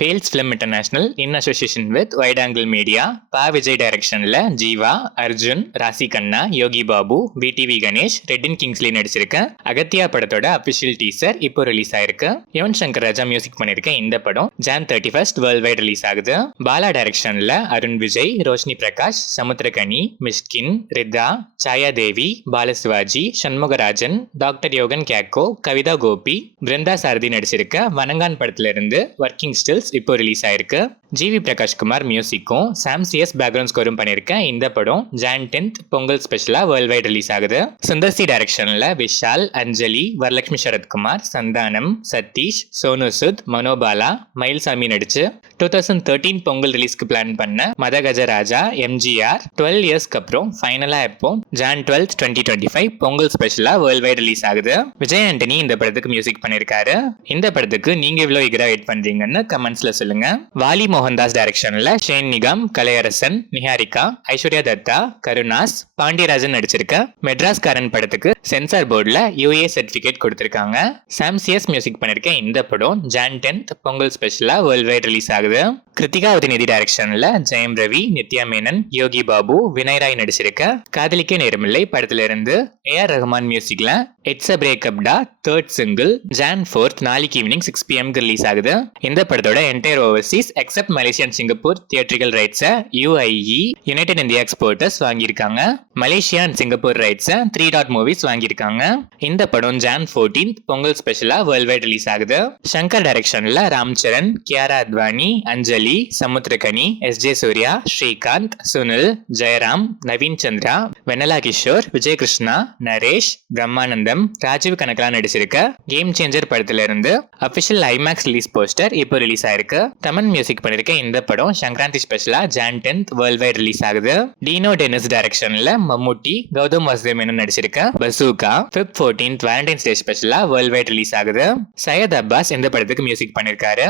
Wales Film International in association with Wide Angle Media Pa Vijay டைரக்ஷன்ல Jiiva, Arjun, Raashi Khanna, Yogi Babu, VTV Ganesh, Redin Kingsley நடிச்சிருக்க அகத்தியா படத்தோட official teaser இப்போ ரிலீஸ் ஆயிருக்கு. யுவன் சங்கர் ராஜா மியூசிக் பண்ணிருக்க இந்த படம் Jan 31 வேர்ல்ட் வைட் ரிலீஸ் ஆகுது. பாலா டைரக்ஷன்ல அருண் விஜய், ரோஷினி பிரகாஷ், சமுத்திரகனி, மிஷ்கின், ரிதா, சாயா தேவி, பாலசிவாஜி, சண்முகராஜன், டாக்டர் யோகன் கேக்கோ, கவிதா கோபி, பிருந்தா சாரதி நடிச்சிருக்க வனங்கான் படத்துல இருந்து ஒர்க்கிங் ஸ்டில்ஸ் இப்போ ரிலீஸ் ஆயிருக்கு. ஜிவி பிரகாஷ்குமார் மியூசிக்கும் சாம் சிஎஸ் பேக்ரவுண்ட் ஸ்கோரும் பண்ணிருக்க இந்த படம் Jan 10 பொங்கல் ஸ்பெஷலா வேர்ல்ட் வைட் ரிலீஸ் ஆகுது. சுந்தர்சி டைரக்ஷன்ல விஷால், அஞ்சலி, வரலட்சுமி சரத்குமார், சந்தானம், சதீஷ், சோனு சுத், மனோபாலா, மயில்சாமி நடிச்சு 2013 பொங்கல் ரிலீஸ்க்கு பிளான் பண்ண மதகஜராஜா எம்ஜிஆர் 12 இயர்ஸ்க்கு அப்புறம் ஃபைனலா இப்போ Jan 12, 2025 பொங்கல் ஸ்பெஷலா வேர்ல்ட் வைட் ரிலீஸ் ஆகுது. விஜய் ஆண்டனி இந்த படத்துக்கு மியூசிக் பண்ணிருக்காரு. இந்த படத்துக்கு நீங்க எவ்வளவு ஈகரா வெயிட் பண்றீங்கன்னு கமெண்ட்ஸ்ல சொல்லுங்க. வாலி மோகன்தாஸ் டைரக்ஷன்ல ஷேன் நிகாம், கலையரசன், நிஹாரிகா, ஐஸ்வர்யா தத்தா, கருணாஸ், பாண்டியராஜன் நடிச்சிருக்க மெட்ராஸ் காரன் படத்துக்கு சென்சார் போர்டுல UA சர்டிபிகேட் கொடுத்திருக்காங்க. சாம் சிஎஸ் மியூசிக் பண்ணிருக்க இந்த படம் Jan 10 பொங்கல் ஸ்பெஷலா வேர்ல்ட் வைட் ரிலீஸ் ஆகுது. கிருத்திகா உதயநிதி டைரக்ஷன்ல ஜெயம் ரவி, நித்யா மேனன், யோகி பாபு, வினய் ராய் நடிச்சிருக்க காதலிக்க நேரமில்லை படத்துல இருந்து AR ரஹ்மான் மியூசிக்ல இட்ஸ் அ பிரேக்கப் டா தேர்ட் சிங்கிள் Jan 4 நாளைக்கு ஈவினிங் 6 PM ரிலீஸ் ஆகுது. இந்த படத்தோட entire overseas except Malaysia and Singapore theatrical ரைட்ஸை UIE யுனைடெட் இந்தியா எக்ஸ்போர்ட்டர்ஸ் வாங்கியிருக்காங்க. மலேசியா அண்ட் சிங்கப்பூர் ரைட்ஸை 3 டாட் மூவிஸ் வாங்கியிருக்காங்க. இந்த படம் Jan 14 பொங்கல் ஸ்பெஷலா வேர்ல்ட் வைட் ரிலீஸ் ஆகுது. சங்கர் டைரக்ஷன்ல ராம் சரண், கியாரா அத்வானி, அஞ்சலி, சமுத்திரகனி, SJ சூர்யா, ஸ்ரீகாந்த், சுனில், ஜெயராம், நவீன் சந்திரா, வெனலா கிஷோர், விஜய் கிருஷ்ணா, நரேஷ், பிரம்மானந்தம், ராஜீவ் கனகலா நடிச்சிருக்க கேம் சேஞ்சர் படத்துல இருந்து அபிஷியல் ஐமேக்ஸ் ரிலீஸ் போஸ்டர் இப்போ ரிலீஸ் ஆயிருக்கு. தமன் மியூசிக் பண்ணிருக்க இந்த படம் சங்கராந்தி ஸ்பெஷலா Jan 10 வேர்ல்ட் வைட் ரிலீஸ் ஆகுது. டீனோ டெனிஸ் டைரக்ஷன்ல மம்முட்டி, Gautham Vasudev நடிச்சிருக்க bazooka Feb 14 Valentine's டே ஸ்பெஷலா வேர்ல்ட் வைட் ரிலீஸ் ஆகுது. சையத் அப்பாஸ் இந்த படத்துக்கு மியூசிக் பண்ணிருக்காரு.